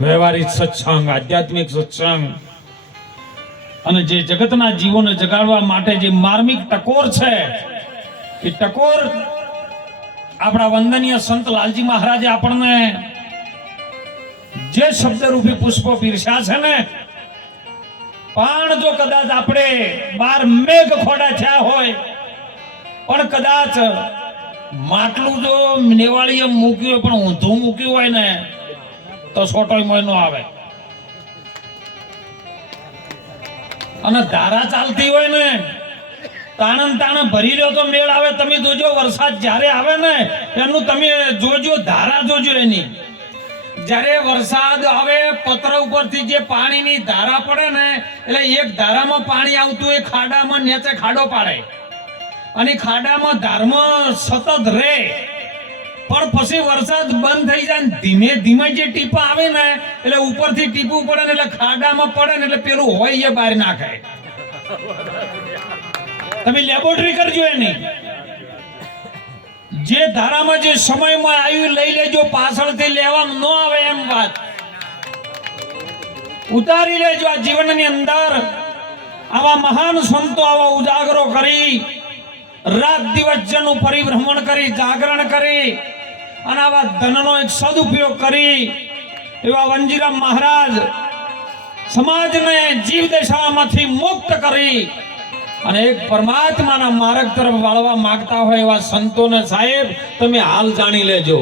વ્યવહારિક સત્સંગ, આધ્યાત્મિક સત્સંગ અને જે જગતના જીવોને જગાડવા માટે જે માર્મિક ટકોર છે એ ટકોર આપણા વંદનીય સંત લાલજી મહારાજે આપણને જે શબ્દરૂપી પુષ્પો પીરસ્યા છે ને, પણ જો કદાચ આપણે 12 મેઘ ખોડા થયા હોય પણ કદાચ માટલું જો નેવાળીએ મૂક્યું હોય પણ ઊંધું મૂક્યું હોય ને તો છોટોય મોય નો આવે. અને ધારા ચાલતી હોય ને તાણ ભરી લ્યો તો મેળ આવે. તમે જોજો વરસાદ જ્યારે આવે ને એનું તમે જોજો, ધારા જોજો એની. જ્યારે વરસાદ આવે પત્ર ઉપરથી જે પાણીની ધારા પડે ને એટલે એક ધારામાં પાણી આવતું હોય ખાડામાં નીચે ખાડો પાડે અને ખાડામાં ધારમાં સતત રહે, પણ પછી વરસાદ બંધ થઈ જાય ધીમે ધીમે જે ટીપા આવે ને એટલે ઉપરથી ટીપું પડે ને એટલે ખાડામાં પડે ને એટલે પેલું હોય એ બહાર નાખે. તમે લેબોરેટરી કરજો એની. જે ધારામાં જે સમયમાં આવ્યું લઈ લેજો, પાછળથી લેવામાં ન આવે એમ વાત. ઉતારી લેજો. આ જીવનની અંદર આવા મહાન સંતો આવા ઉજાગરો કરી, રાત દિવસ જનું પરિભ્રમણ કરી, જાગરણ કરી અને આવા ધનનો એક સદુપયોગ કરી એવા વંજીરામ મહારાજ સમાજને જીવ દશામાંથી મુક્ત કરી અને એક પરમાત્માના માર્ગ તરફ વાળવા માંગતા હોય એવા સંતોને સાહેબ તમે હાલ જાણી લેજો.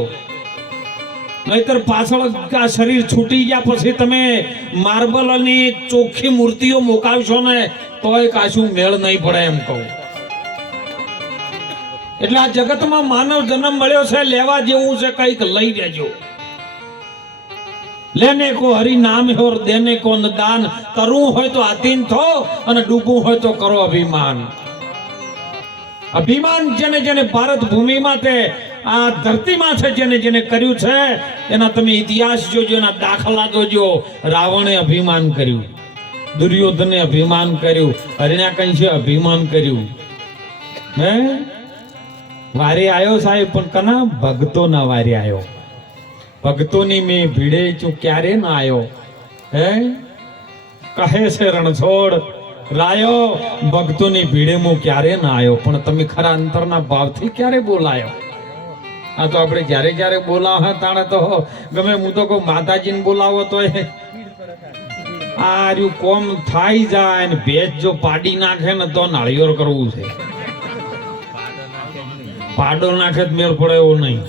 નહીતર પાછળ આ શરીર છૂટી ગયા પછી તમે માર્બલની ચોખ્ખી મૂર્તિઓ મુકાવશો ને તોય કાશું મેળ નહીં પડે એમ કહું. એટલે આ જગતમાં માનવ જન્મ મળ્યો છે, લેવા જેવું છે, કઈક લઈ લેજો. લેને કો હરિ નામ હે ઓર દેને કો દાન. કરવું હોય તો આતીન થો અને ડૂબવું હોય તો કરો અભિમાન. અભિમાન જેને જેને ભારત ભૂમિમાં તે આ ધરતીમાં છે જેને જેને કર્યું છે એના તમે ઇતિહાસ જોજો, એના દાખલા જોજો. રાવણે અભિમાન કર્યું, દુર્યોધને અભિમાન કર્યું, હરિણાકંશે અભિમાન કર્યું. હે વારે આવ્યો સાહેબ, પણ કના ભક્તોના વારે આવ્યો. ભક્તોની મેં ભીડે છું ક્યારે ના આવ્યો. હે કહે છે રણછોડ રાયો, ભક્તોની ભીડે હું ક્યારે ના આવ્યો. પણ તમે ખરા અંતરના ભાવથી ક્યારે બોલાયો? આ તો આપણે જ્યારે જ્યારે બોલાવ તાણે તો ગમે. હું તો કહું માતાજીને બોલાવો તો આ રહ્યું કોમ થાય જાય ને ભેજ જો પાડી નાખે ને તો નાળિયેર કરવું છે. પાડો નાખે મેળ પડે એવો નહીં.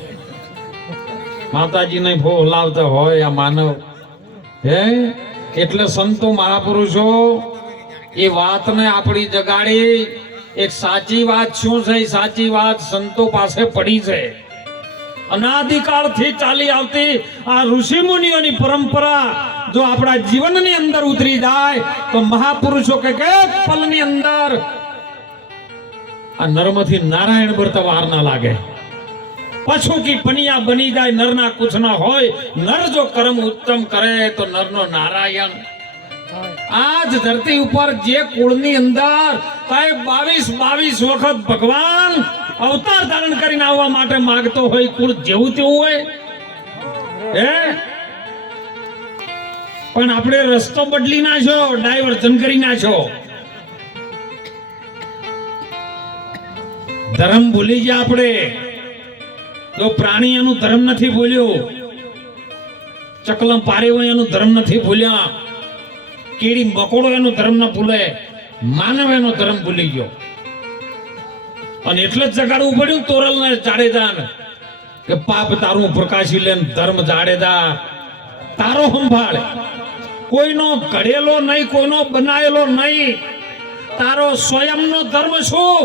માતાજી ને બોલાવતા હોય આ માનવ. હે એટલે સંતો મહાપુરુષો એ વાતને આપણી જગાડી. એક સાચી વાત શું છે? સાચી વાત સંતો પાસે પડી છે. અનાદિકાળથી ચાલી આવતી આ ઋષિ મુનિઓની પરંપરા જો આપણા જીવનની અંદર ઉતરી જાય તો મહાપુરુષો કે પલની અંદર આ નર્મથી નારાયણ બરતા વાર ના લાગે. પશુ કી પનિયા બની જાય નરના કુછ ના હોય. નર જો કર્મ ઉત્તમ કરે તો નરનો નારાયણ. આજ ધરતી ઉપર જે કુળની અંદર 22 વખત ભગવાન અવતાર ધારણ કરીને આવવા માટે માંગતો હોય, કુળ જેવું તેવું હોય. હે પણ આપણે રસ્તો બદલી નાખ્યો, ડાયવર્ઝન કરી નાખ્યો. ધર્મ ભૂલી ગયા આપણે. જો પ્રાણી એનું ધર્મ નથી ભૂલ્યો, ચકલમ પારેવો એનું ધર્મ નથી ભૂલ્યા, કીડી મકોડો એનું ધર્મ ન ભૂલે, માનવ એનો ધર્મ ભૂલી ગયો. અને એટલે જ જગાડવું પડ્યું તોરલ ને જાડેજા કે પાપ તારું પ્રકાશી લે, ધર્મ જાડેજા તારો સંભાળ. કોઈનો ઘડેલો નહીં, કોઈનો બનાયેલો નહીં, તારો સ્વયંનો ધર્મ શું?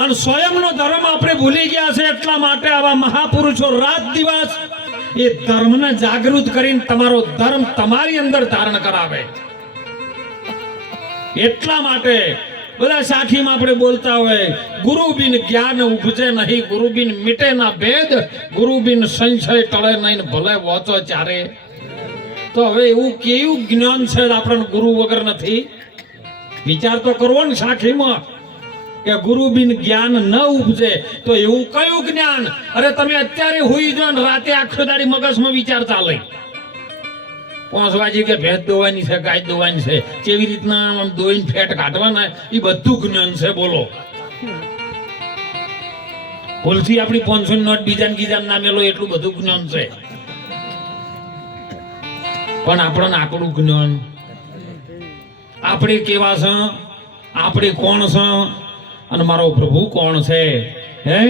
અને સ્વયંનો ધર્મ આપણે ભૂલી ગયા છે. એટલા માટે આવા મહાપુરુષો રાત દિવસ એ ધર્મને જાગૃત કરીને તમારો ધર્મ તમારી અંદર ધારણ કરાવે. એટલા માટે બધા સાખીમાં આપણે બોલતા હોય ગુરુ બિન જ્ઞાન ઉપજે નહીં, ગુરુ બિન મિટે ના ભેદ, ગુરુ બિન સંશય ટળે નહીં, ભલે વાંચો ચારે. તો હવે એવું કેવું જ્ઞાન છે આપણને ગુરુ વગર નથી? વિચાર તો કરવો ને સાખીમાં કે ગુરુ બિન જ્ઞાન ન ઉપજે તો એવું કયું જ્ઞાન? અરે તમે અત્યારે હુઈ જો ને રાતે આખો દાડી મગજમાં વિચાર ચાલે. પહોંચવાજી કે ભેંસ દોવાની છે, ગાય દોવાની છે, કેવી રીતના આમ દોઈને ફેટ કાઢવાના, એ બધું જ્ઞાન છે. બોલો, ભૂલથી આપણી 500 નોટ બીજા ગીજા ના મેલો, એટલું બધું જ્ઞાન છે. પણ આપણને આકડું જ્ઞાન, આપણે કેવા છે, આપણે કોણ છે અને મારો પ્રભુ કોણ છે. હે,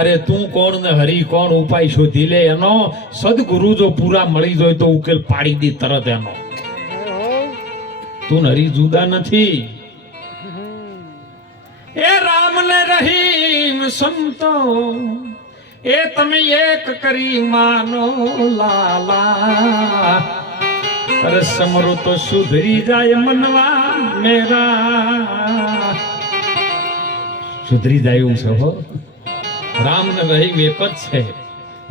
અરે તું કોણ ને હરી કોણ, ઉપાય શોધી લે એનો. સદગુરુ જો પૂરા મળી જાય તો ઉકેલ પાડી દી તરત એનો. તું હરી જુદા નથી. એ રામ ને રહીમ સંતો, એ તમે એક કરી માનો લાલા. અરે સમરો તો સુધરી જાય મનવા મેરા. સુધરી જાય એવું છે હો. રામ ને રહીમ એક જ છે.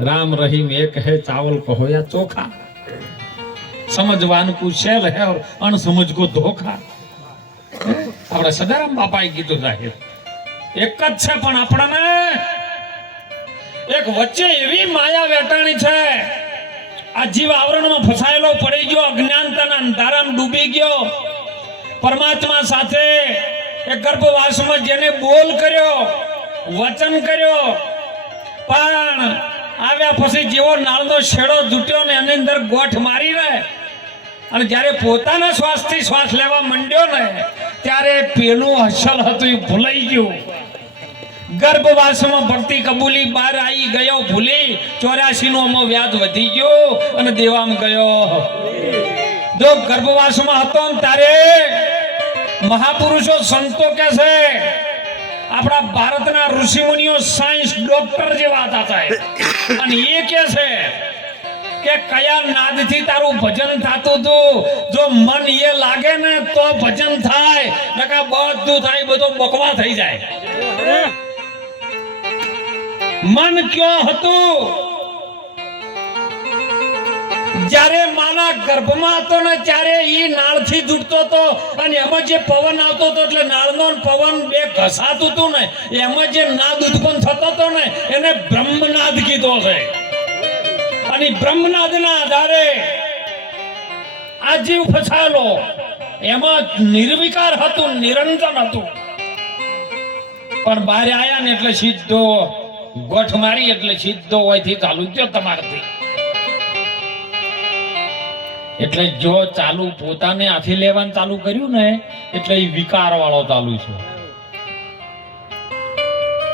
રામ રહીમ એક હે, ચાવલ કહો યા ચોખા. સમજવાનું કુશલ હે और અણસમજ કો ધોખા. આપણે સદારામ બાપાએ કીધું સાહેબ, એક જ છે. પણ આપણને એક વચ્ચે એવી માયા વેટાણી છે, આ જીવ આવરણમાં ફસાયેલો પડી ગયો, અજ્ઞાનતાના અંધારામાં ડૂબી ગયો. પરમાત્મા સાથે એક ગર્ભવાસમાં જેને બોલ કર્યો, વચન કર્યો, પણ આવ્યા પછી જેવો નાળનો છેડો તૂટ્યો ને એની અંદર ગોઠ મારી રહે, અને જ્યારે પોતાના શ્વાસથી શ્વાસ લેવા માંડ્યો ને ત્યારે પેલું અસલ હતું એ ભૂલાઈ ગયું. ગર્ભવાસમાં ભક્તિ કબૂલી, બહાર આવી ગયો ભૂલી. 84 નો અમો વ્યાજ વધી ગયો અને દેવામાં ગયો. જો ગર્ભવાસમાં હતો ને તારે મહાપુરુષો સંતો કે છે, આપણા ભારતના ઋષિ મુનિઓ સાયન્સ ડોક્ટર જેવા હતા સાહેબ, અને એ કે છે કે કયા નાદથી તારું ભજન થાતું હતું. જો મન એ લાગે ને તો ભજન થાય, નકા બધું થાય, બધું બકવા થઈ જાય. મન ક્યાં હતું? જ્યારે માના ગર્ભમાં હતો ને ત્યારે ઈ નાળથી જુડતો હતો, અને એમાં જે પવન આવતો હતો એટલે નાળનો પવન બે ઘસાતું હતું ને, એમાં જે નાદ ઉત્પન્ન થતો હતો ને એને બ્રહ્મનાદ કીધો છે. અને બ્રહ્મનાદના આધારે આ જીવ ફસાયેલો, એમાં નિર્વિકાર હતું, નિરંજન હતું. પણ બહાર આયા ને એટલે સીધો ગોઠ મારી, એટલે સીધો હોયથી ચાલુ થયો તમારથી. એટલે જો ચાલુ પોતાને હાથી લેવાનું ચાલુ કર્યું ને એટલે એ વિકાર વાળો ચાલુ છે.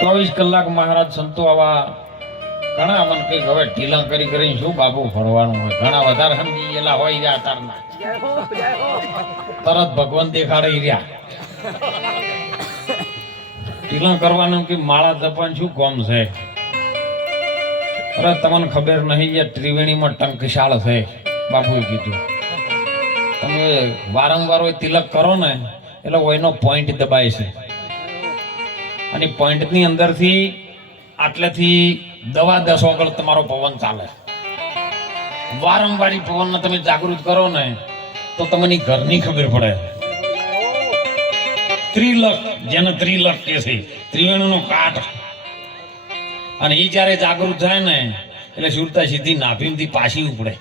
24 કલાક મહારાજ સંતો આવા ઘણા મને કઈક હવે ઢીલા કરી કરીને શું બાબુ ફરવાનું હોય, ઘણા વધારે સમજી ગયેલા હોય રહ્યા અતારના, તરત ભગવાન દેખાડે રહ્યા. ઢીલા કરવાનું કે માળા જપવાનું શું કોમ છે? અરે તમને ખબર નહીં, એ ત્રિવેણીમાં ટંકશાળ છે. બાપુએ કીધું તમે વારંવાર તિલક કરો ને એટલે એનો પોઈન્ટ દબાય છે, અને પોઈન્ટની અંદરથી આટલેથી 10 આગળ તમારો પવન ચાલે. વારંવાર પવનને તમે જાગૃત કરો ને તો તમને ઘરની ખબર પડે. ત્રિલક, જેને ત્રિલક કે છે, ત્રિવેણીનો કાટ. અને એ જયારે જાગૃત થાય ને એટલે સુરતા સીધી નાભીમાંથી પાછી ઉપડે.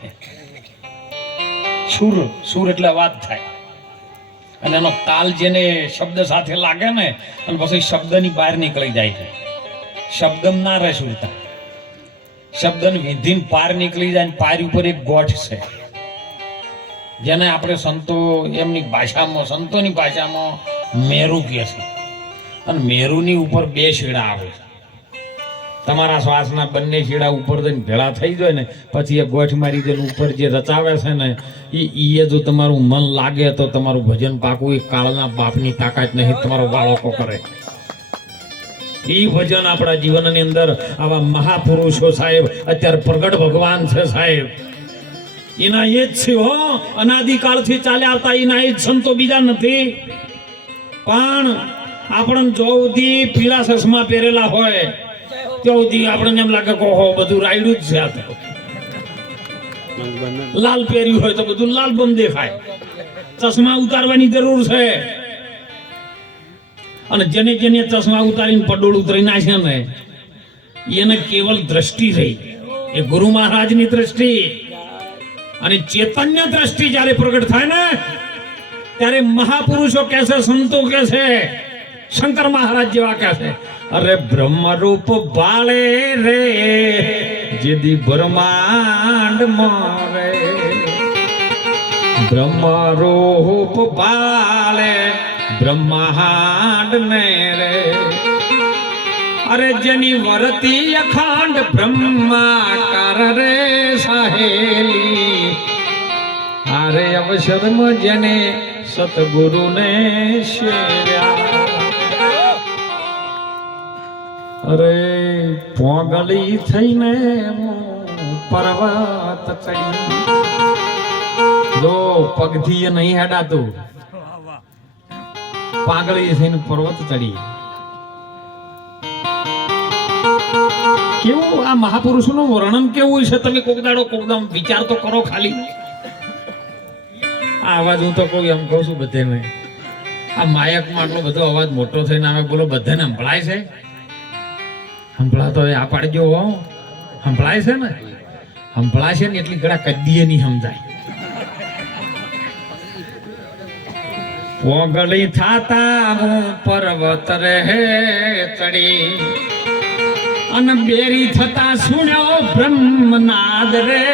સુર એટલે વાત થાય, અને એનો તાલ જેને શબ્દ સાથે લાગે ને અને પછી શબ્દની બહાર નીકળી જાય છે. શબ્દ ના રહે સુરતા, શબ્દ વિધિન પાર નીકળી જાય. પાર ઉપર એક ગોઠ છે જેને આપણે સંતો એમની ભાષામાં, સંતોની ભાષામાં મેરુ કહે છે. અને મેરુની ઉપર 2 છેડા આવે છે. તમારા શ્વાસના બંને છેડા ઉપર જઈને ભેળા થઈ જાય ને પછી એ ગોઠ મારી દે ઉપર જે રચાવે છે ને એ જો તમારું મન લાગે તો તમારું ભજન પાકું. એ કાળના બાપની તાકાત નહીં તમારો બાળકો કરે. એ ભજન આપણા જીવનની અંદર આવા મહાપુરુષો સાહેબ, અત્યારે પ્રગટ ભગવાન છે સાહેબ, એના એ જ છે હો. અનાદિકાળથી ચાલ્યા આવતા એના એ જ સંતો, બીજા નથી. પણ આપણને જોવથી પીળા ચશ્મા પહેરેલા હોય ત્યાંથી આપણને એમ લાગે કે ઓહો બધું રાયડું જ છે. આ તો લાલ પહેર્યું હોય તો બધું લાલ બમ દેખાય. ચશ્મા ઉતારવાની જરૂર છે. અને જેને જેને ચશ્મા ઉતારીને પડોળ ઉતરી નાખ્યા ને એને કેવલ દ્રષ્ટિ રહી, એ ગુરુ મહારાજની દ્રષ્ટિ. અને ચૈતન્ય દ્રષ્ટિ જ્યારે પ્રગટ થાય ને ત્યારે મહાપુરુષો કહે છે, સંતો કહે છે, શંકર મહારાજ જેવા કહે છે, અરે બ્રહ્મ રૂપ બાળે રે જેદી બ્રહ્માંડ મારે, બ્રહ્મ રૂપ બાળે બ્રહ્માંડ ને રે, અરે જેની વરતી અખંડ બ્રહ્માકાર રે સાહેલી, અરે અવસરમાં જેને સતગુરુને શેર્યા, અરે પોગળી થઈને પર્વત ચડી, જો પગથી નહીં હેડાતું, પાગળી થઈને પર્વત ચડી. કેવું આ મહાપુરુષોનું વર્ણન કેવું છે, તમે કોક દાડો કોક દામ વિચાર તો કરો ખાલી. આ અવાજ હું તો કહું એમ કહું છું બધાને, આ માયકમાં આટલો બધો અવાજ મોટો થઈને આવે, બોલો બધાને સંભળાય છે? સંભળાતો આ પાડજો, સંભળાય છે ને? સંભળાય છે ને એટલી ઘડા કદીએ નહીં સમજાય. ઓગળી થાતા હું પર્વત રહે ચડી, અને બેરી થતા સુણ્યો બ્રહ્મનાદ રે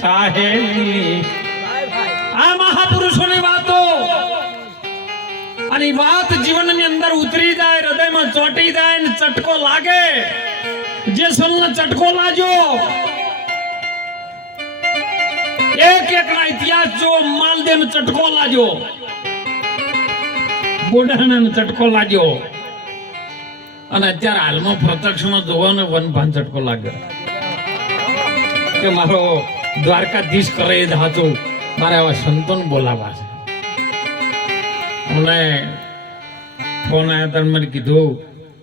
સાહેલી. આ મહાપુરુષોની વાતો, અને વાત જીવનની અંદર ઉતરી જાય, હૃદયમાં ચોંટી જાય ને ચટકો લાગે. જે સલનો ચટકો લાજો, એક એક ના ઇતિહાસ જો, માલદેવનો ચટકો લાજો, બોડાણાનો ચટકો લાજો, અને અત્યારે હાલમાં પ્રત્યક્ષમાં જોવાનો વનભાન ચટકો લાગ્યો કે મારો દ્વારકાધીશ કરે જ હાચું, મારે આવા સંતોને બોલાવા છે. મને ફોન આવ્યા હતા, મને કીધું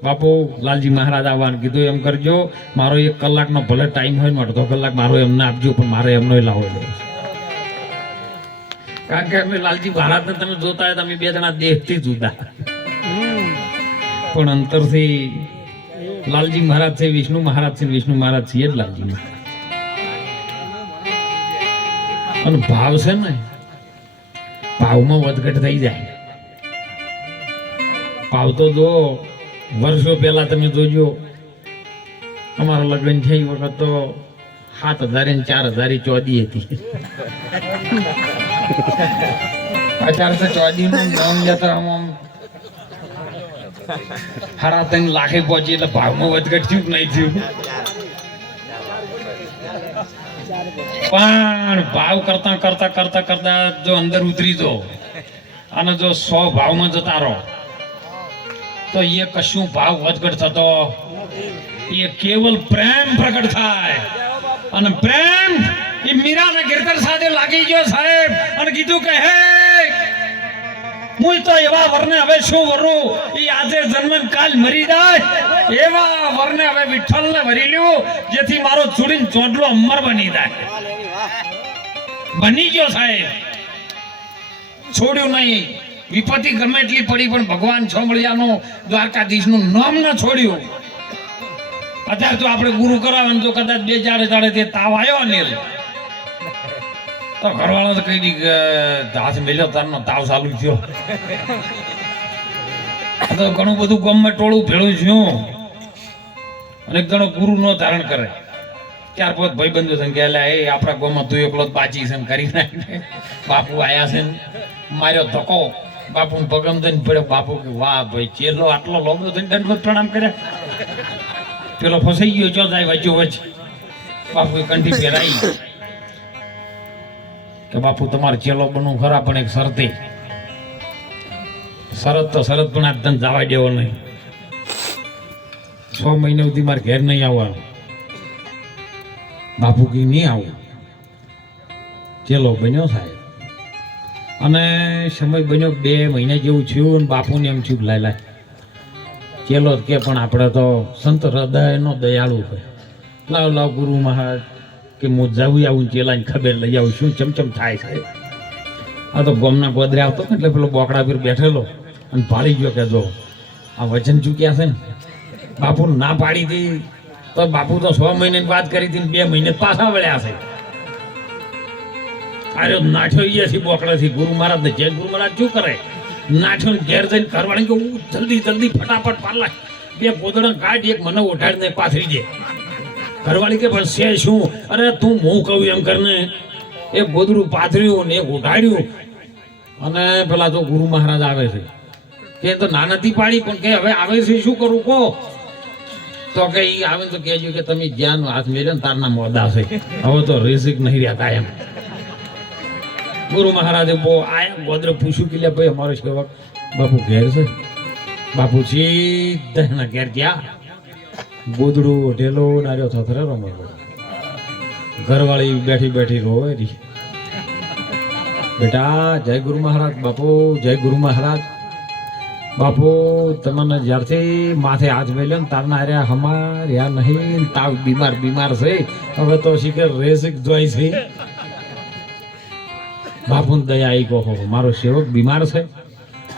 બાપુ લાલજી મહારાજ આવવાનું કીધું, એમ કરજો મારો 1 કલાકનો ભલે ટાઈમ હોય ને અડધો કલાક મારો એમને આપજો, પણ મારે એમનો લાવો. કારણ કે અમે લાલજી મહારાજને તમે જોતા હોય, તમે 2 જણા દેહથી જુદા, પણ અંતરથી લાલજી મહારાજ છે, વિષ્ણુ મહારાજ છે, વિષ્ણુ મહારાજ છે જ લાલજી મહારાજ. અને ભાવ છે ને, ભાવમાં વધઘટ થઈ જાય. ભાવ તો જો વર્ષો પહેલા તમે જોજો, અમારો લગ્ન છે એ વખત તો 7,000 ને 4,000 ચોદી હતી. અત્યારે તો ચોદી નું નામ જતા આમ 3.5 લાખે પહોંચી, એટલે ભાવમાં વધઘટ થયું કે નહીં થયું? પણ ભાવ કરતા કરતા કરતા કરતા જો અંદર ઉતરી જો, અને જો 100 ભાવમાં જતા રહો, તો એ કશું ભાવ વધઘટ થતો, એ કેવલ પ્રેમ પ્રગટ થાય. અને પ્રેમ એ મીરાના ગિરધર સાથે લાગી ગયો સાહેબ, અને કીધું કે હે હું તો એવા વરને હવે શું વરું, એ આજે જન્મ કાલ મરી જાય, એવા વરને હવે વિઠ્ઠલને વરી લ્યો, જેથી મારો ચૂડીને ચોંટલો અમર બની જાય. બની ગયો સાહેબ, છોડ્યું નહીં. વિપત્તિ ગમે એટલી પડી, પણ ભગવાન છોમળિયાનો દ્વારકાધીશનું નામ ન છોડ્યું. અત્યારે તો આપણે ગુરુ કરાવે, જો કદાચ 2-4 દાડે તે તાવ આવ્યો ને તો ઘરવાળો તો કહી દી કે હાથ મેલ્યો તારનો તાવ ચાલુ થયો. તો ઘણું બધું ગામમાં ટોળું ભેળું થયું, અને એક જણો ગુરુ નો ધારણ કરે, 4-5 ભાઈબંધો થઈને કે એ આપણા ગામમાં તું એકલો જ પાછી છે કરી નાખે. બાપુ આયા છે, માર્યો ધક્કો, બાપુ પગમ થઈને પડ્યો. બાપુ કે વાહ ભાઈ, ચેલો આટલો લોબો થઈને દંડવત પ્રણામ કર્યા. પેલો ફસાઈ ગયો, ચો જાય વચ્ચો વચ્ચ. બાપુ કંઠી પહેરાઈ કે બાપુ તમારે ચેલો બનવું ખરા, પણ એક શરતે. શરત તો શરત, પણ આ ધન જવા દેવો નહીં. 6 મહિના સુધી મારે ઘેર નહીં આવવાનું. બાપુ કે નહીં આવું. ચેલો બન્યો સાહેબ, અને સમય બન્યો 2 મહિના જેવું થયું, અને બાપુને એમ થયું લાય ચેલો કે પણ આપણે તો સંત હૃદયનો દયાળુ હોય, લાવ ગુરુ મહારાજ કે હું જાવું આવું ચેલાને ખબર લઈ આવું, શું ચમચમ થાય સાહેબ. આ તો ગોમના ગોદરે આવતો ને, એટલે પેલો બોકડા પર બેઠેલો અને ભાળી ગયો કે જો આ વચન ચૂક્યા છે ને. બાપુ ના પાડી હતી તો બાપુ તો 6 મહિનાની વાત કરી હતી, 2 મહિને પાછા વળ્યા છે. અરે નાઠો અહીંયાથી બોકડાથી ગુરુ મહારાજ ને જય ગુરુ મહારાજ શું કરે નાઠો ને ઘેર જઈને ઘરવાળી કે જલ્દી જલ્દી ફટાફટ પારલા બે ગોદડા કાઢ એક મને ઓઢાડીને પાથરી દે ઘરવાળી કે પણ છે શું અરે તું હું કહું એમ કરને એક ગોદડું પાથર્યું ને એક ઉઠાડ્યું અને પેલા જો ગુરુ મહારાજ આવે છે કે તો ના નથી પાડી પણ કે હવે આવે છે શું કરું કહો તો કે ઈ આવે તો કહેજો કે તમે જ્ઞાન હાથ મેળ્યો ને તારના મોદા છે હવે તો રિઝિક નહીં રહેતા એમ ગુરુ મહારાજે બહુ આયા ગોદડું પૂછ્યું કે લે ભાઈ અમારો સેવક બાપુ ઘેર છે બાપુ સીધા એના ઘેર ગયા ગોદડું ઢેલો નાર્યો થથરે રમે ઘરવાળી બેઠી બેઠી રોવે રી બેટા જય ગુરુ મહારાજ બાપુ જય ગુરુ મહારાજ બાપુ તમને જ્યારથી માથે હાથ મેલ્યો ને તારના હાર્યા હમાર યા નહીં તાવ બીમાર છે હવે તો શીખર રેસિક જોઈ છે બાપુને દયા આવી કહો મારો સેવક બીમાર છે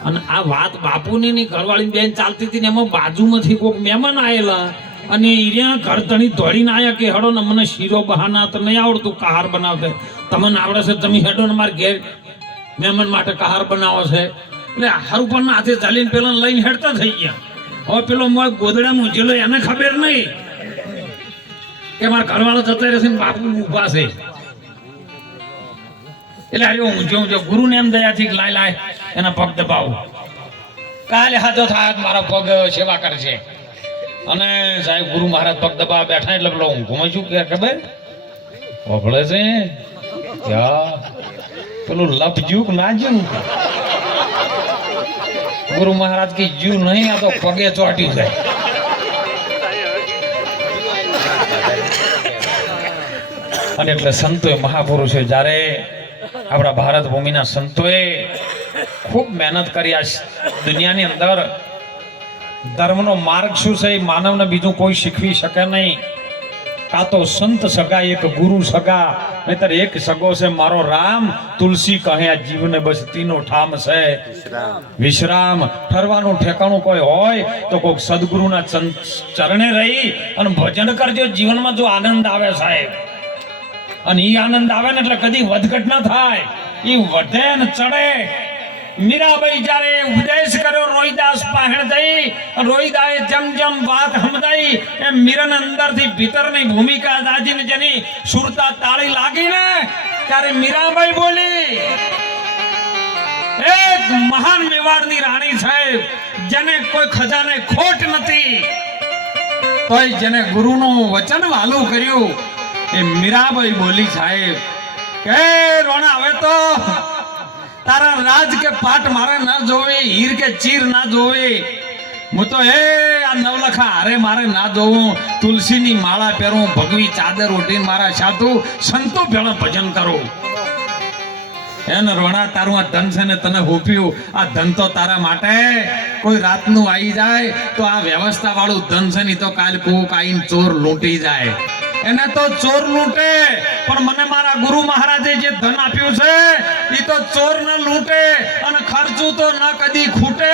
અને આ વાત બાપુની ની ઘરવાળી બેન ચાલતી હતી ને એમાં બાજુમાંથી કોઈક મહેમાન આવેલા અને ઈર્યા ઘર તણી દોડીને આયા કે હેડો ને મને શીરો બહાના તો નહીં આવડતું કહાર બનાવતે તમને આવડે છે તમે હેડો ને મારા ઘેર મહેમાન માટે કહાર બનાવો છે એટલે હારું પણ હાથે ચાલીને પેલા લઈને હેડતા થઈ ગયા હવે પેલો ગોદડા મૂંઝેલો એને ખબર નહીં કે મારા ઘરવાળો જતા રહેશે ને બાપુ ઊભા છે એટલે આવ્યો ઊંચો ગુરુને એમ દયાથી લાય એના પગ દબાવું કાલે હાથો થાય મારો પગ સેવા કરશે અને સાહેબ ગુરુ મહારાજ પગ દબાવવા બેઠા એટલે પેલો ઊંઘમાં શું કે ખબર ઓભળે છે ક્યાં પેલું લપજ્યું કે ના જ્યું ગુરુ મહારાજ કી જ્યું નહીં આ તો પગે ચોટી જાય અને એટલે સંતોએ મહાપુરુષે જ્યારે આપણા ભારત ભૂમિના સંતોએ ખૂબ મહેનત કરી આ દુનિયાની અંદર ધર્મનો માર્ગ શું છે એ માનવને બીજું કોઈ શીખવી શકે નહીં કાં તો સંત સગા એક ગુરુ સગા નહીતર એક સગો છે મારો રામ તુલસી કહે આ જીવને બસ તીનો ઠામ છે વિશ્રામ ઠરવાનું ઠેકાણું કોઈ હોય તો કોઈક સદગુરુના ચરણે રહી અને ભજન કરજો જીવનમાં જો આનંદ આવે સાહેબ અને ઈ આનંદ આવે ને એટલે કદી વધઘટ ના થાય ઈ વધે ને ચડે મીરાબાઈ જ્યારે ઉપદેશ કર્યો રોહિદાસ પાહણ થઈ રોહિદાએ જેમ જેમ વાત સમજાઈ એમ મીરાના અંદરથી ભીતરની ભૂમિકા દાજીને જેની સુરતા તાળી લાગી ને ત્યારે મીરાબાઈ બોલી એક મહાન મેવાડની રાણી સાહેબ જેને કોઈ ખજાને ખોટ નથી તોય જેને ગુરુનું વચન વાલું કર્યું એ મીરાબાઈ બોલી સાહેબ કે રોણા હવે તો તારા રાજ કે પાટ મારે ના જોવે હીર કે ચીર ના જોવે હું તો હે આ નવલખા હારે મારે ના જોવું તુલસીની માળા પહેરું ભગવી ચાદર ઓઢીને મારા સાધુ સંતો ભેળા ભજન કરું એને રોણા તારું આ ધન છે ને તને હોપ્યું આ ધન તો તારા માટે કોઈ રાતનું આવી જાય તો આ વ્યવસ્થા વાળું ધન છે ને તો કાલ કોક આઈને ચોર લૂંટી જાય એને તો ચોર લૂંટે પણ મને મારા ગુરુ મહારાજે જે ધન આપ્યું છે એ તો ચોર ન લૂંટે અને ખર્ચું તો ન કદી ખૂટે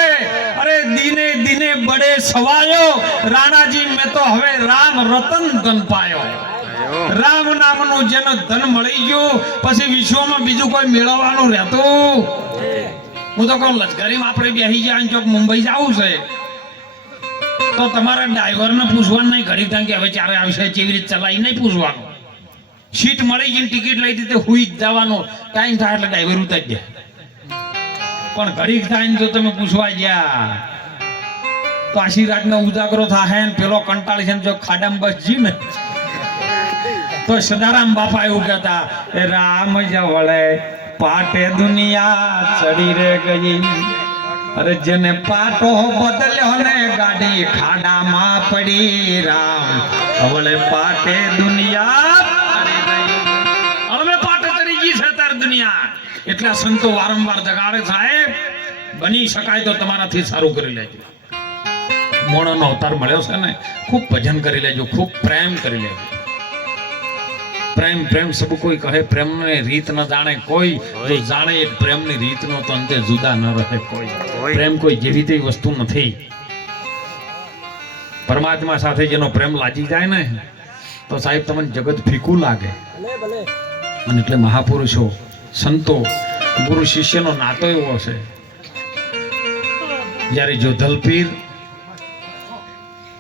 અરે દિને દિને બડે સવાયો રાણાજી મેં તો હવે રામ રતન ધન પાયો રામ નામનું જેનો ધન મળી ગયું પછી વિશ્વમાં બીજું કોઈ મેળવવાનું રહેતું હું તો કહું લશ્કરીમાં આપણે બેસી જાય ચોક મુંબઈ જવું છે તો તમારા ડ્રાઈવરને પૂછવાનું નહીં ઘડી થાય કે હવે ચારે આવશે કેવી રીતે ચલાવી નહીં પૂછવાનું સીટ મળી ગઈ ટિકિટ લઈ દીધી હુઈ જ જવાનો ટાઈમ થાય એટલે ડ્રાઈવર ઉતારી દે પણ ઘડી થાય ને જો તમે પૂછવા ગયા તો આશી રાતનો ઉજાગરો થાય ને પેલો કંટાળી છે જો ખાડામાં બસ જી ને તો સદારામ બાપા એવું કહેતા એ રામ જવળે પાટે દુનિયા ચડી રે ગઈ અરે જેને પાટો બદલ્યો ને ગાડી ખાડામાં પડી રામ હવે પાટે દુનિયા હવે પાટે ચડી ગઈ છે તાર દુનિયા એટલા સંતો વારંવાર જગાડે સાહેબ બની શકાય તો તમારાથી સારું કરી લેજો મોણોનો અવતાર મળ્યો છે ને ખૂબ ભજન કરી લેજો ખૂબ પ્રેમ કરી લેજો પ્રેમ પ્રેમ સબ કોઈ કહે પ્રેમ ને રીત ન જાણે કોઈ જો જાણે એક પ્રેમ ની રીત નો તો અંતે જુદા ન રહે કોઈ પ્રેમ કોઈ જેવી તેવી વસ્તુ નથી પરમાત્મા સાથે જેનો પ્રેમ લાગી જાય ને તો સાહેબ તમને જગત ફીકું લાગે અને એટલે મહાપુરુષો સંતો ગુરુ શિષ્યનો નાતો એવો હશે. જ્યારે જોધલપીર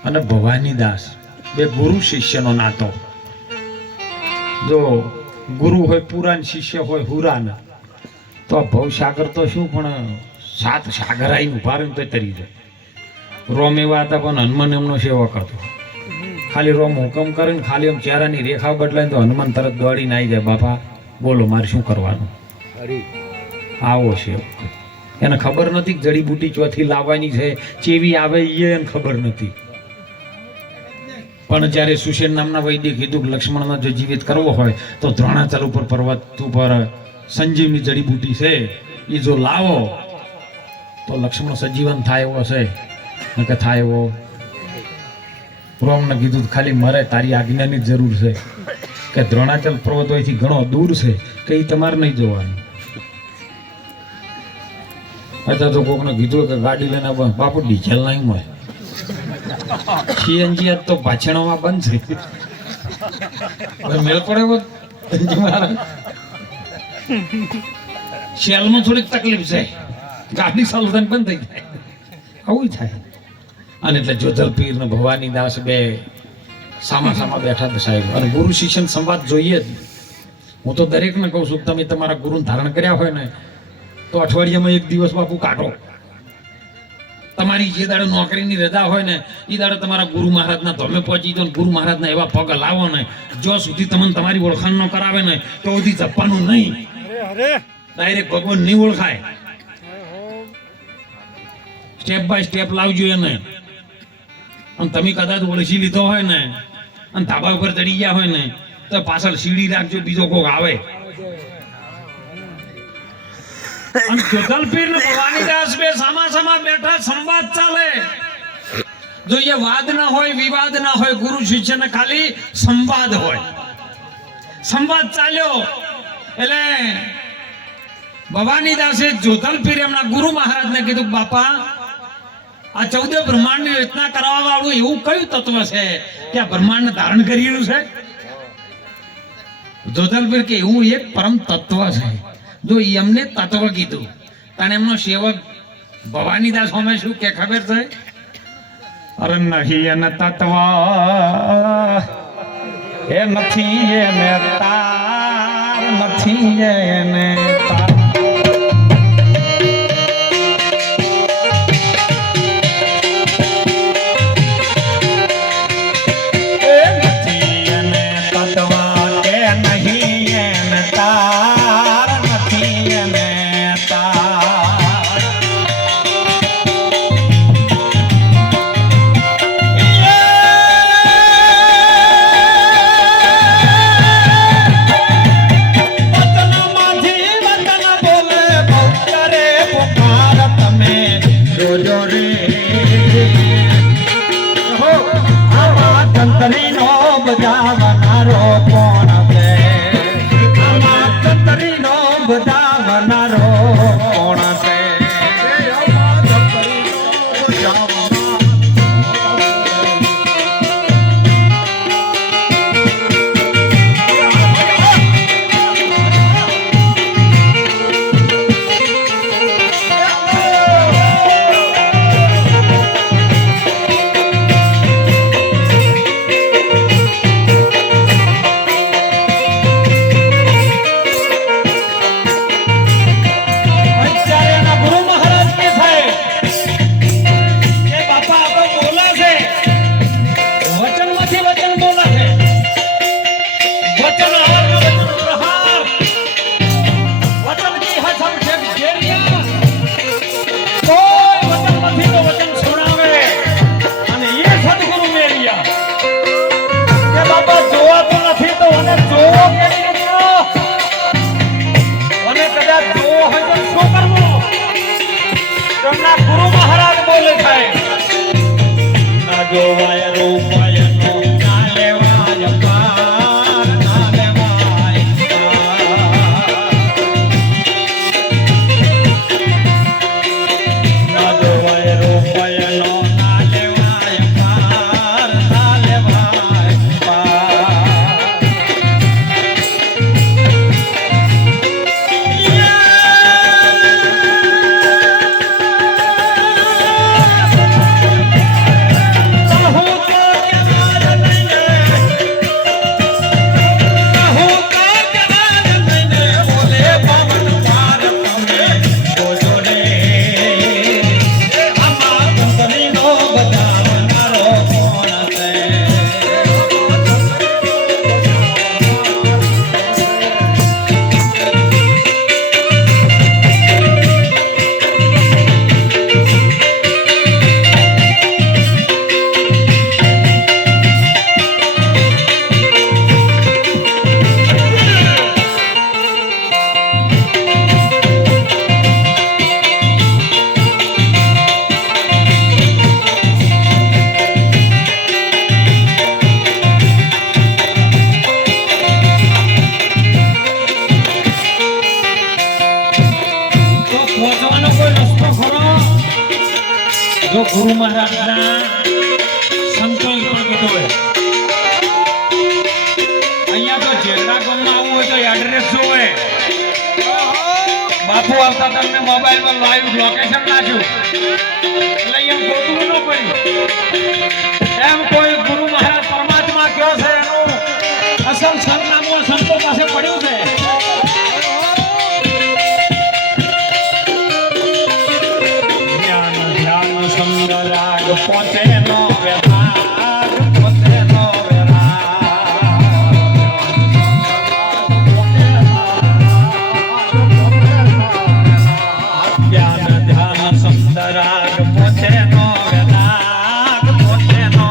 અને ભવાનીદાસ બે ગુરુ શિષ્યનો નાતો. જો ગુરુ હોય પુરાણ, શિષ્ય હોય હુરાન, તો ભવસાગર તો શું પણ 7 સાગર આવીને ઉભા રહીને તો તરી જાય. રોમ એવા હતા પણ હનુમાન એમનો સેવક હતો. ખાલી રોમ હુકમ કરે ને ખાલી આમ ચહેરાની રેખા બદલાય તો હનુમાન તરત દોડીને આવી જાય, બાપા બોલો મારે શું કરવાનું. આવો સેવક. એને ખબર નથી કે જડીબુટી ચોથી લાવવાની છે, ચેવી આવે એને ખબર નથી. પણ જ્યારે સુષેણ નામના વૈદ્ય કીધું કે લક્ષ્મણને જો જીવિત કરવો હોય તો દ્રોણાચલ ઉપર પર્વત ઉપર સંજીવની જડીબુટી છે, એ જો લાવો તો લક્ષ્મણ સજીવન થાય એવો છે કે થાય એવો. રોમને કીધું ખાલી મરે તારી આજ્ઞાની જ જરૂર છે, કે દ્રોણાચલ પર્વત અહીંથી ઘણો દૂર છે, કે એ તમારે નહીં જોવાનું. અથવા તો કોકને કીધું કે ગાડી લઈને બાપુ ડીઝલ નહીં મળે, સીએનજી આજ તો ભાછણોમાં બંધ છે. મેળ પડે શેલમાં થોડીક તકલીફ છે, ગાડી ચાલુ થઈને બંધ થઈ જાય, આવું થાય. અને એટલે જોધલપીર ને ભવાનીદાસ બે સામા સામા બેઠા હતા સાહેબ. અને ગુરુ શિષ્ય સંવાદ જોઈએ જ. હું તો દરેકને કહું છું, તમે તમારા ગુરુને ધારણ કર્યા હોય ને તો અઠવાડિયામાં 1 દિવસ બાપુ કાઢો. તમારી જે દાડે નોકરીની રજા હોય ને એ દાડે તમારા ગુરુ મહારાજના ધોમે પહોંચી દો, ગુરુ મહારાજના એવા પગ લાવો ને જો સુધી તમને તમારી ઓળખાણ ન કરાવે ને તો સુધી જપવાનું નહીં. ડાયરેક્ટ ભગવાન નહીં ઓળખાય. સ્ટેપ બાય સ્ટેપ લાવજો એને. અને તમે કદાચ ઓળખી લીધો હોય ને અને ધાબા ઉપર ચડી ગયા હોય ને તો પાછળ સીડી રાખજો, બીજો કોક આવે. અને જોધલપીર ને ભવાનીદાસ બે સામા સામા બેઠા, સંવાદ ચાલે. જો એ વાદ ના હોય, વિવાદ ના હોય, ગુરુ શિષ્ય ને ખાલી સંવાદ હોય. સંવાદ ચાલ્યો એટલે ભવાનીદાસે જોધલપીર એમના ગુરુ મહારાજને કીધું, બાપા આ 14 બ્રહ્માંડની રચના કરવા વાળું એવું કયું તત્વ છે કે આ બ્રહ્માંડ ધારણ કર્યું છે? જોધલપીર કે એવું એક પરમ તત્વ છે. જો એમને તત્વ કીધું અને એમનો સેવક ભવાનીદાસ હોમે શું કે ખબર છે? અરે નહીં એને તત્વ એ નથી એને તાર, નથી એને તાર. જો ગુરુ મહારાજના સંતો પણ કીધું હોય અહીંયા તો જેલના ગામમાં આવવું હોય તો એડ્રેસ જોવે. બાપુ આવતા તમને મોબાઈલમાં લાઈવ લોકેશન નાખ્યું એટલે અહીંયા ગોતવું ન પડ્યું. એમ કોઈ ગુરુ મહારાજ પરમાત્મા કયો છે એનું અસલ સરનામું સંતો પાસે પડ્યું છે. સુંદરાગ પોતે નો વ્યથાગ પોતે નો જ્ઞાન ધ્યાન સુંદરાગ પોતે નો વ્યથાગ પોતે નો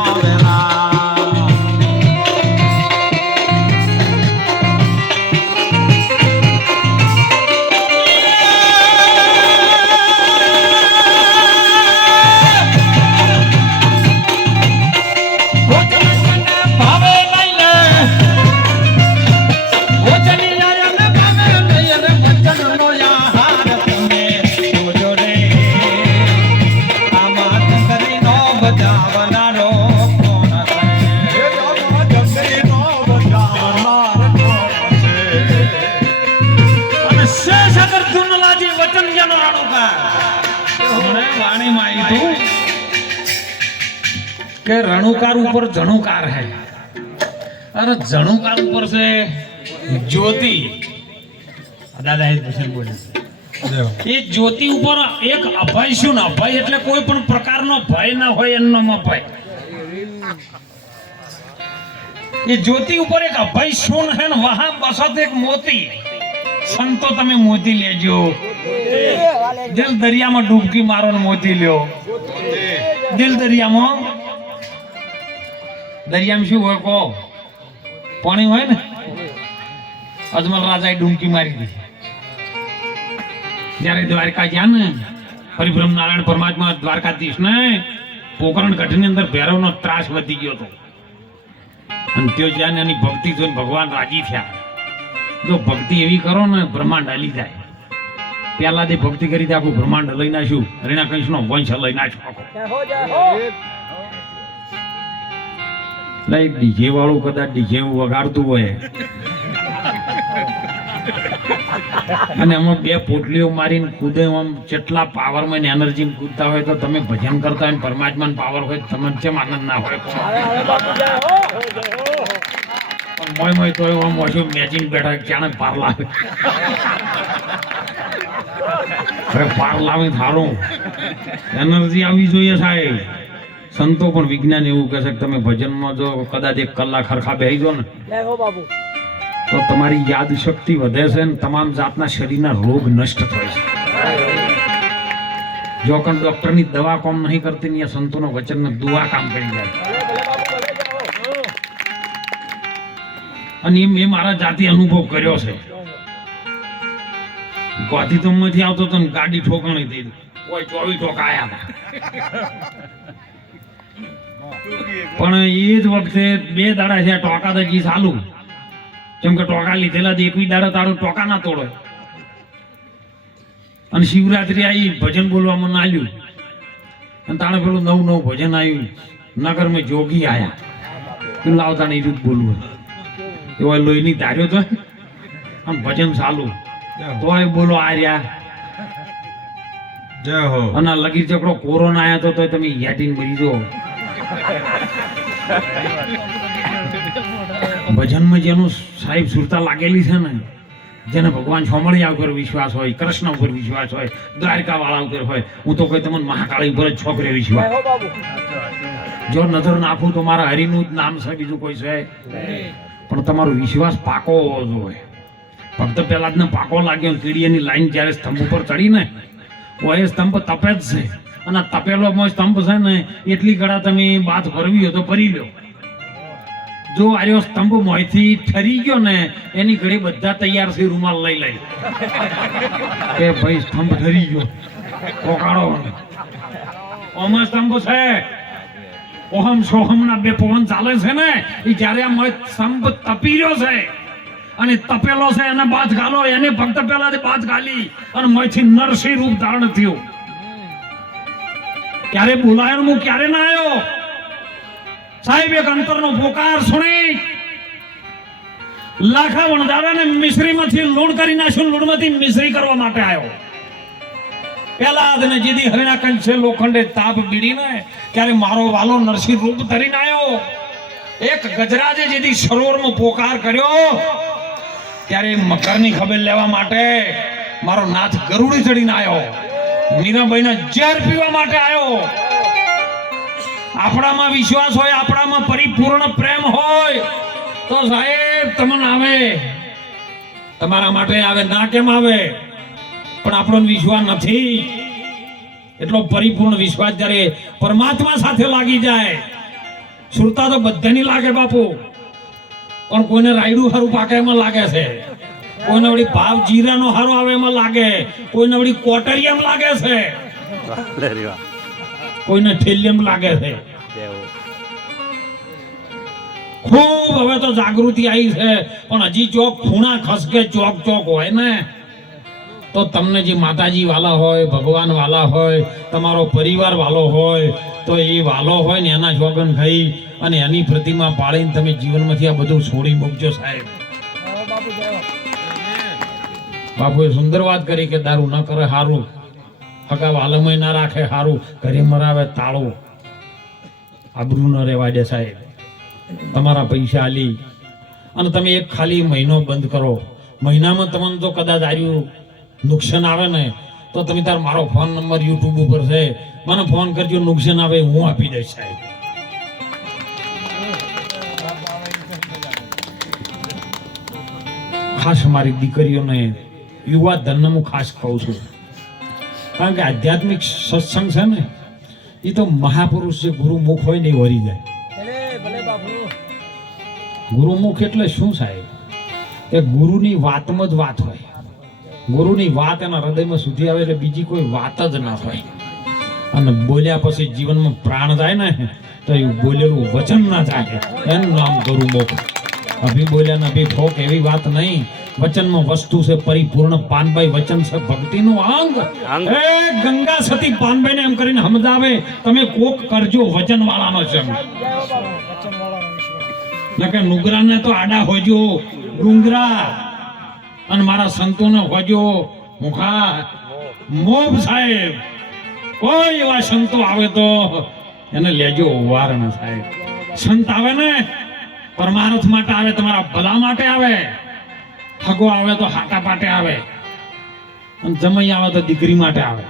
કે રણુકાર ઉપર જણુકાર है अरे जणुकार ऊपर से ज्योति दादा बोले ये ज्योति ऊपर एक अभय शुन अभय એટલે કોઈ પણ પ્રકારનો ભય ના હોય એનો અભય. ये ज्योति ऊपर एक अभय शुन है न वहां बसत एक मोती. संतो તમે મોતી લેજો દિલ દરિયામાં ડૂબકી મારો ને મોતી લ્યો. દિલ દરિયામાં શું હોય કો પાણી હોય ને અજમલ રાજાએ ડૂબકી મારી દીધી જ્યારે દ્વારકા ગયા ને પરિભ્રમ નારાયણ પરમાત્મા દ્વારકાધીશ ને પોકરણ ગઢની અંદર ભૈરવનો ત્રાસ વધી ગયો હતો અને ત્યો જ્યાં એની ભક્તિ જોઈને ભગવાન રાજી થયા. જો ભક્તિ એવી કરો ને બ્રહ્માંડ હલી જાય. પહેલા થી ભક્તિ કરી આખું બ્રહ્માંડ લઈ નાખ્યું. હરિણા કંઈનો વંશ લઈ નાખ્યો. લાઈક ડીજે વાળું કદાચ ડીજે વગાડતું હોય અને એમાં બે પોટલીઓ મારીને કૂદે આમ કેટલા પાવરમાં ને એનર્જી કૂદતા હોય તો તમે ભજન કરતા હોય પરમાત્માનો પાવર હોય તમે કેમ આનંદ ના હોય? પણ મોય તો આમ ઓછું મેચિંગ બેઠા ક્યાં પાર લાવે પાર લાવે થારું એનર્જી આવી જોઈએ સાહેબ. સંતો પણ વિજ્ઞાન એવું કહે છે કે તમે ભજનમાં જો કદાચ 1 કલાક હરખા બેસી જો ને તો તમારી યાદ શક્તિ વધે છે ને તમામ જાતના શરીરના રોગ નષ્ટ થાય છે. જો કણ ડોક્ટરની દવા કામ નહીં કરતી ને સંતોનો વચન દુઆ કામ કરી જાય. અને મેં મારા જાતિ અનુભવ કર્યો છે. ગોતી તો માંથી આવતો તો ગાડી ઠોકાણી હતી કોઈ 24 ઠોકા આયા હતા પણ એ જ વખતે 2 દાડા છે ટોકા તો જી ચાલુ કેમ કે ટોકા લીધેલા 21 દાડા તારું ટોકા ના તોડે. અને શિવરાત્રી આવી ભજન બોલવામાં ના આવ્યું અને તાણે પેલું નવું ભજન આવ્યું નગર માં જોગી આયા પેલું લાવતા નહીં રૂપ બોલવું એવો લોહીની ધાર્યો તો આમ ભજન ચાલુ તોય બોલો આ રહ્યા અને લગી ચકડો કોરોના આયા તો તમે યાટીને મરી જો. ભજનમાં જેનું સાહેબ સુરતા લાગેલી છે ને જેને ભગવાન સોમળિયા ઉપર વિશ્વાસ હોય કૃષ્ણ ઉપર વિશ્વાસ હોય દ્વારકા વાળા ઉપર હોય હું તો કોઈ તમને મહાકાળી ઉપર જ છોકરે વિશ્વાસ જો નજર નાખું તો મારા હરિનું જ નામ છે બીજું કોઈ છે પણ તમારો વિશ્વાસ પાકો હોવો જોઈએ. ફક્ત પેલા જ પાકો લાગ્યો કીડીની લાઈન જ્યારે સ્તંભ ઉપર ચડી ને એ સ્તંભ તપે જ છે અને તપેલો સ્તંભ છે ને એટલી ઘડા તમે બાત ભરવી હોય તો ભરી લો. જો આર્યો સ્તંભ મોયથી ઠરી ગયો ને એની ઘડી બધા તૈયાર છે રૂમાલ લઈ લઈ કે ભાઈ સ્તંભ ઠરી ગયો પોકાડો. ઓમાં સ્તંભ છે ઓહમ સોહમ ના 2 પવન ચાલે છે ને એ જયારે આ સ્તંભ તપી રહ્યો છે અને તપેલો છે એને બાદ ગાલો એને ભક્ત પેલાથી બાદ ગાલી અને મોયથી નરસિંહ રૂપ ધારણ થયું. ક્યારે બોલાયો હું ક્યારે ના આવ્યો સાહેબ એક અંતરનો પોકાર સુણી લાખા વણજારાને મિશ્રીમાંથી લૂણ કરી નાખ્યું લૂણમાંથી મિશ્રી કરવા માટે આવ્યો પેલા આદને જીદી હરિણા કંસે લોખંડે તાપ બીડીને ત્યારે મારો વાલો નરસિંહ રૂપ ધરીને આવ્યો એક ગજરાજે જેથી સરોવરમાં પોકાર કર્યો ત્યારે મકરની ખબર લેવા માટે મારો નાથ ગરુડી ચડીને આવ્યો મીરાબાઈને ઝેર પીવા માટે આવ્યો આપણામાં વિશ્વાસ હોય આપણામાં પરિપૂર્ણ પ્રેમ હોય તો સાહેબ તમને આવે તમારા માટે આવે ના કેમ આવે પણ આપણો વિશ્વાસ નથી એટલો પરિપૂર્ણ વિશ્વાસ જ્યારે પરમાત્મા સાથે લાગી જાય સુરતા તો બધાની લાગે બાપુ પણ કોઈને રાયડું હારું પાકે એમાં લાગે છે કોઈને વળી ભાવ જીરાનો હારો આવે એમાં લાગે કોઈને વળી કોટરિયામ લાગે છે કોઈને ઠેલિયમ લાગે છે ખૂબ હવે તો જાગૃતિ આવી છે પણ હજી ચોક ખૂણા ખસકે ચોક ચોક હોય ને તો તમને જે માતાજી વાલા હોય ભગવાન વાલા હોય તમારો પરિવાર વાલો હોય તો એ વાલો હોય ને એના શોગન ખાઈ અને એની પ્રતિમા પાળીને તમે જીવનમાંથી આ બધું છોડી મૂકજો સાહેબ બાપુએ સુંદર વાત કરી કે દારૂ ન કરે હારું હગા વાલમય ના રાખે હારું ઘરે મરાવે તાળું આબરૂ ન રહેવા દે સાહેબ તમારા પૈસા આલી અને તમે એક ખાલી મહિનો બંધ કરો મહિનામાં તમને તો કદાચ આવ્યું નુકસાન આવે ને તો તમે તાર મારો ફોન નંબર યુટ્યુબ ઉપર છે મને ફોન કરજો નુકસાન આવે હું આપી દઈશ સાહેબ ખાસ મારી દીકરીઓને યુવા ધનને હું ખાસ કહું છું કારણ કે આધ્યાત્મિક સત્સંગ છે ને એ તો મહાપુરુષ જે ગુરુમુખ હોય ને એ વરી જાય ગુરુમુખ એટલે શું સાહેબ કે ગુરુની વાતમાં જ વાત હોય ગુરુની વાત એના હૃદયમાં સુધી આવે એટલે બીજી કોઈ વાત જ ના હોય અને બોલ્યા પછી જીવનમાં પ્રાણ જાય ને તો એ બોલેલું વચન ના જાય એનું નામ ગુરુમુખ અભી બોલ્યા ને અભી ઠોક એવી વાત નહીં વચનમાં વસ્તુ છે પરિપૂર્ણ પાનભાઈ વચન છે ભક્તિનું અંગ એ ગંગા સતી પાનભાઈને એમ કરીને સમજાવે તમે કોક કરજો વચન વાળાનો છે નકે નુગરાને તો આડા હોજો ડુંગરા અને મારા સંતોને હોજો મુખા મોબ સાહેબ કોઈ એવા સંતો આવે તો એને લેજો વારણ સાહેબ સંત આવે ને પરમાર્થ માટે આવે તમારા ભલા માટે આવે હગો આવે તો હાટા પાટે આવે અને જમઈ આવે તો દીકરી માટે આવે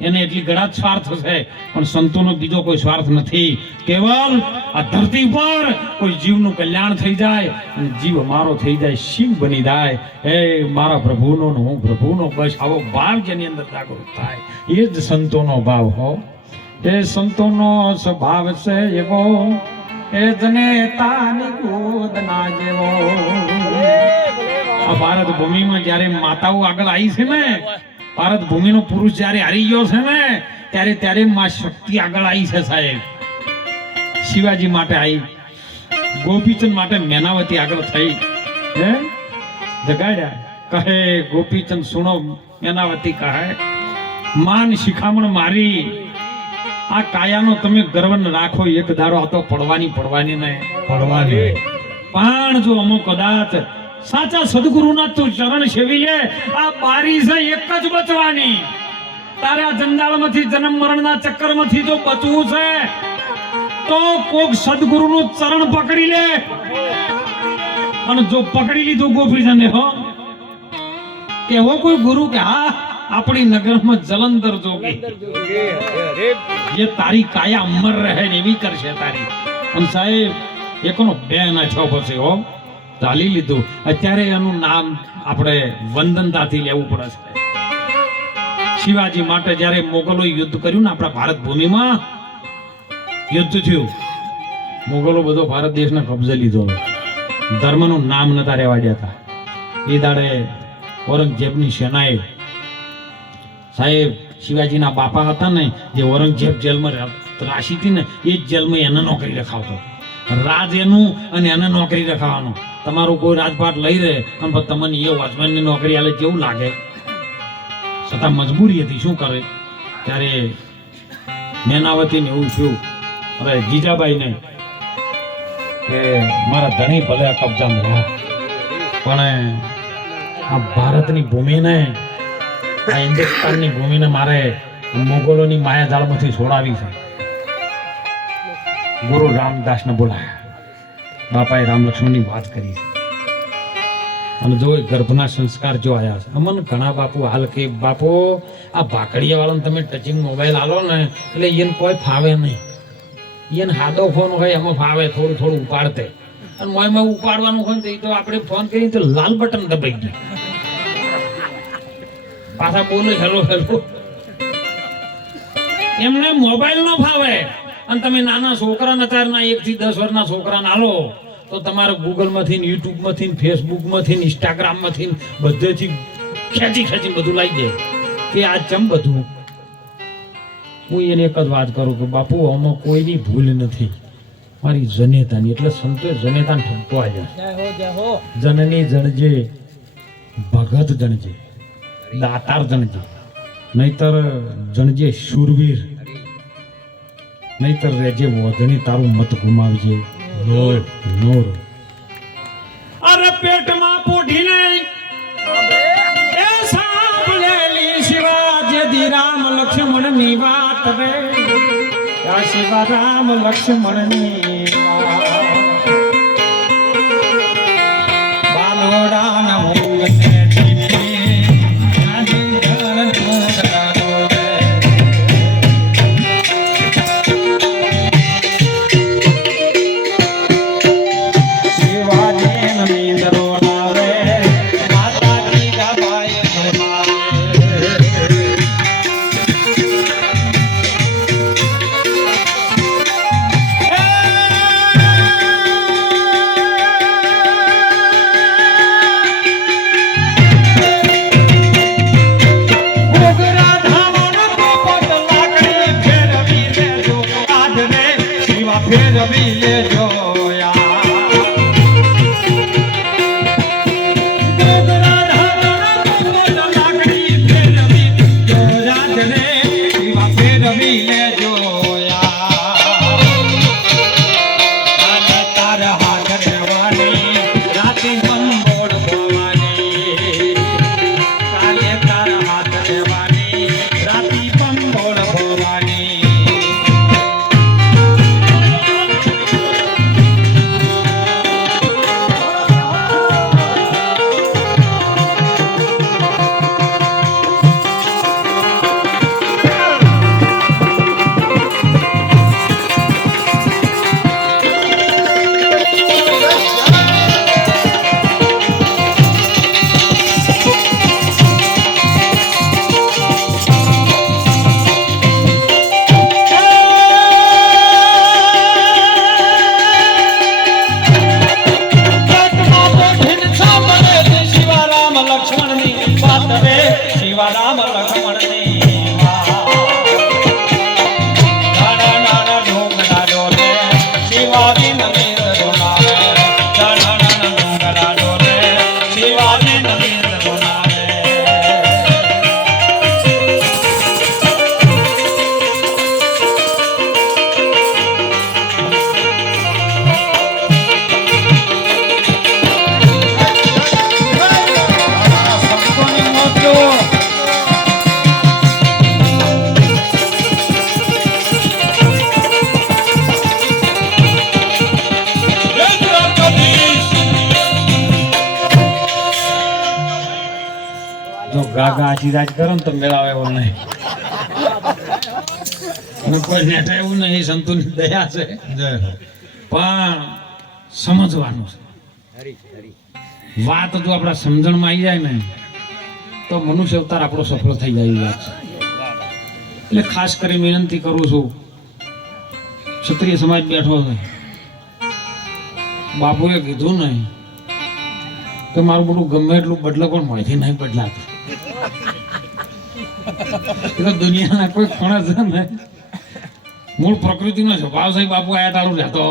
એને એટલી ગળા સ્વાર્થ છે પણ સંતોનો બીજો કોઈ સ્વાર્થ નથી કેવલ આ ધરતી પર કોઈ જીવનું કલ્યાણ થઈ જાય અને જીવ મારો થઈ જાય શિવ બની જાય હે મારા પ્રભુનો હું પ્રભુનો બસ આવો ભાવ જેની અંદર જાગૃત થાય એ જ સંતોનો ભાવ હો એ સંતોનો સ્વભાવ છે એવો એ જનેતાની ગોદ ના જેવો આ ભારત ભૂમિમાં જ્યારે માતાઓ આગળ આવી છે ને ભારત ભૂમિનો પુરુષ જ્યારે હારી ગયો છે ને ત્યારે માં શક્તિ આગળ આવી છે સાહેબ શિવાજી માટે આવી ગોપીચંદ માટે મેનાવતી આગળ થઈ હે જગાડ્યા કહે ગોપીચંદ સુનો મેનાવતી કહે માન શિખામણ મારી આ કાયાનો તમે ગર્વ ન રાખો એક ધારો આ તો પડવાની નહીં પડવાની પણ જો અમુક કદાચ સાચા સદગુરુના તું ચરણ સેવી લે આ બારી છે એક જ બચવાની તારે આ જંજાળમાંથી જન્મ મરણના ચક્કરમાંથી જો બચવું છે તો કોક સદગુરુનું ચરણ પકડી લે અને જો પકડી લીધું ગોપીચંદે હો કે હો કોઈ ગુરુ કે હા આપણી નગરમાં જલંધર જોગી જે તારી કાયા અમર રહે ને એવી કરશે તારી અને સાહેબ એકનો બે ના છ પછી હો ચાલી લીધું અત્યારે એનું નામ આપણે વંદનતાથી લેવું પડે છે શિવાજી માટે જ્યારે મોગલોએ યુદ્ધ કર્યું ને આપણા ભારત ભૂમિમાં યુદ્ધ થયું મોગલો બધો ભારત દેશને કબજે લીધો ધર્મનું નામ નતા રહેવા દેતા એ દાડે ઔરંગઝેબની સેનાએ સાહેબ શિવાજીના બાપા હતા ને જે ઔરંગઝેબ જેલમાં રાશી હતી ને એ જ જેલમાં એને નોકરી રખાવતો રાજ એનું અને એને નોકરી રખાવાનું તમારું કોઈ રાજપાટ લઈ રહે અને તમને એ વોચમેનની નોકરી આલે કેવું લાગે છતાં મજબૂરી હતી શું કરે ત્યારે મેનાવતીને એવું થયું, અરે જીજાબાઈને કે મારા ધણી ભલે આ કબજામાં રહ્યા, પણ આ ભારતની ભૂમિને, આ હિન્દુસ્તાનની ભૂમિને મારે મોગલોની માયાજાળમાંથી છોડાવી છે. ગુરુ રામદાસને બોલાયા, બાપાએ રામ લક્ષ્મણની વાત કરી છે. અને જો એ ગર્ભના સંસ્કાર જો આયા છે. અમને ઘણા બાપુ હાલ કે બાપુ આ ભાકડીયા વાળાને તમે ટચિંગ મોબાઈલ આલો ને એટલે એને કોઈ ફાવે નહીં. એને હાદો ફોન હોય એમાં ફાવે, થોડું થોડું ઉપાડતે. અને મોયમાં ઉપાડવાનું હોય તો એ તો આપણે ફોન કરીએ તો લાલ બટન દબાઈ જાય, પાછા બોલે હેલો હેલો. એમને મોબાઈલ ન ફાવે. અને તમે નાના છોકરાના અત્યારના 1 થી 10 વર્ષના છોકરાને આલો તો તમારે ગૂગલમાંથી, યુટ્યુબમાંથી, ફેસબુકમાંથી, ઇન્સ્ટાગ્રામમાંથી બધેથી ખેંચી બધું લાવી દે કે આ ચમ બધું. હું એને એક જ વાત કરું કે બાપુ આમાં કોઈની ભૂલ નથી, મારી જનેતાની. એટલે સંતોએ જનેતાને ઠપકો આવ્યા, જનની જણજે, ભગત જણજે, દાતાર જણજે, નહીતર જણજે શૂરવીર, નહીતર રેજે વધણી, તારું મત ગુમાવજે. નોર અરે પેટમાં પોઢીને એ સાંભળેલી શિવાજી રામ લક્ષ્મણ ની વાત રે, આ શિવા રામ લક્ષ્મણ ની વાત. બાલોડા ના ઊંઘને ગાગા આશીર્વાદ કરો ને તો મેળાવે એવો નહીં. કોઈ નેઠા એવું નહીં, સંતોની દયા છે, પણ સમજવાનું છે. વાત જો આપણા સમજણમાં આવી જાય ને તો મનુષ્ય અવતાર આપણો સફળ થઈ જાય વાત છે. એટલે ખાસ કરી વિનંતી કરું છું, ક્ષત્રિય સમાજ બેઠો છે, બાપુએ કીધું નહીં કે મારું બધું ગમે એટલું બદલે પણ મોંથી નહીં બદલાતું. દુનિયાના કોઈ ખૂણા છે ને મૂળ પ્રકૃતિનો સ્વભાવ છે. બાપુ આયા તારું રહેતો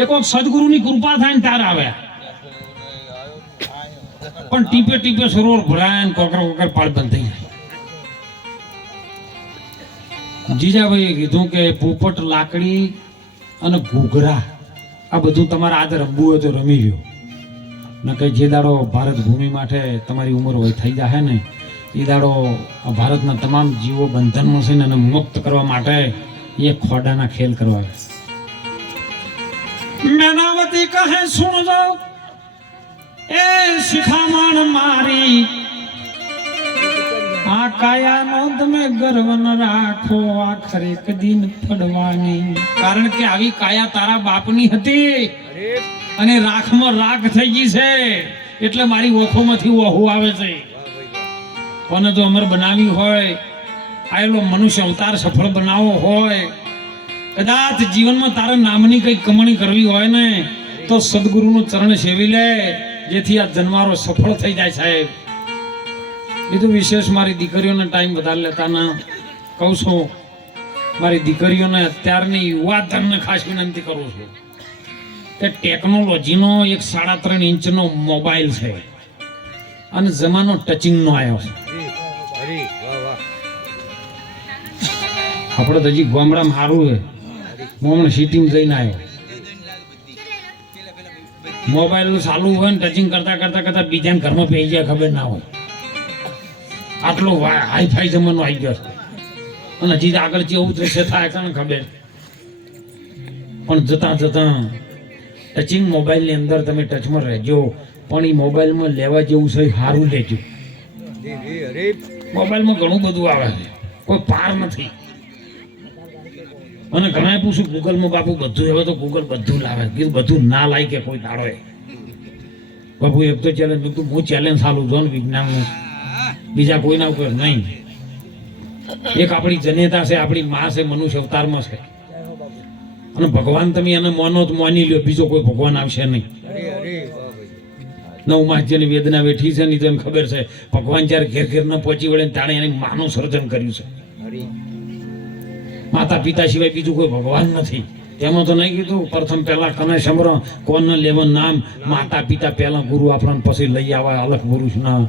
એ કોઈ સદગુરુની કૃપા થાય ને તાર આવે, પણ ટીપે ટીપે સરોવર ભરાય ને કોકર કોકર પાળ બંધ થઈ જાય. જીજાભાઈએ કીધું કે પોપટ, લાકડી અને ઘૂઘરા આ બધું તમારે આજ રમવું હોય તો રમી ગયો ને કઈ જે દાડો ભારત ભૂમિ માટે તમારી ઉંમર હોય થઈ જાય ને એ દાડો આ ભારતના તમામ જીવો બંધનમાં છે ને એને મુક્ત કરવા માટે એ ખોડાના ખેલ કરવા આવે. મેનાવતી કહે સુણજો એ શિખામણ મારી, આ કાયાનો તમે ગર્વ ન રાખો, આખરે એક દિન પડવાની. કારણ કે આવી કાયા તારા બાપની હતી અને રાખમાં રાખ થઈ ગઈ છે એટલે મારી ઓખોમાંથી ઓહુ આવે છે. કોને તો અમર બનાવી હોય, આયેલો મનુષ્ય અવતાર સફળ બનાવવો હોય, કદાચ જીવનમાં તારા નામની કઈ કમાણી કરવી હોય ને તો સદગુરુનું ચરણ સેવી લે, જેથી આ જન્મારો સફળ થઈ જાય સાહેબ. બીજું વિશેષ મારી દીકરીઓને ટાઈમ વધારે લેતા ના કહું છું. મારી દીકરીઓને અત્યારની યુવા ધનને ખાસ વિનંતી કરું છું કે ટેકનોલોજીનો એક 3.5 ઇંચનો મોબાઈલ છે અને જમાનો ટચિંગનો આવ્યો છે. આપણે તો હજી ગામડામાં સારું છે, હું હમણાં સિટીમાં જઈને આવ્યો. મોબાઈલ ચાલુ હોય ને ટચિંગ કરતા કરતા કરતા બીજાને ઘરમાં પહી જાય ખબર ના હોય. આટલો હાઈફાઈ જમાનો આવી ગયો છે અને હજી આગળ જેવું દ્રશ્ય થાય કારણ ખબર. પણ જતા જતા ટચિંગ મોબાઈલની અંદર તમે ટચમાં રહેજો, પણ એ મોબાઈલમાં લેવા જેવું છે સારું લેજો. મોબાઈલમાં ઘણું બધું આવે છે, કોઈ પાર નથી. અને ઘણા પૂછું ગૂગલમાં બાપુ બધું હવે તો ગૂગલ બધું લાવે, કીધું બધું ના લાય કે કોઈ દાડો બાપુ. એક તો ચેલેન્જ તું હું ચેલેન્જ ચાલુ જો ને વિજ્ઞાનનું, બીજા કોઈના ઉપર નહીં. એક આપણી જનેતા છે, આપણી માં છે, મનુષ્ય અવતારમાં છે અને ભગવાન તમે એને માનો તો માની લ્યો, બીજો કોઈ ભગવાન આવશે નહીં. 9 માસ જેની વેદના વેઠી છે ને તો એને ખબર છે ભગવાન જયારે ઘેર ઘેર ન પહોંચી વળે તાણે એને માનું સર્જન કર્યું છે. માતા પિતા સિવાય બીજું કોઈ ભગવાન નથી. તેમાં તો નહીં કીધું પ્રથમ પહેલા કને સમરો કોણ લેવન નામ, માતા પિતા પહેલા ગુરુ આપણને પછી લઈ આવે અલગ પુરુષ ના.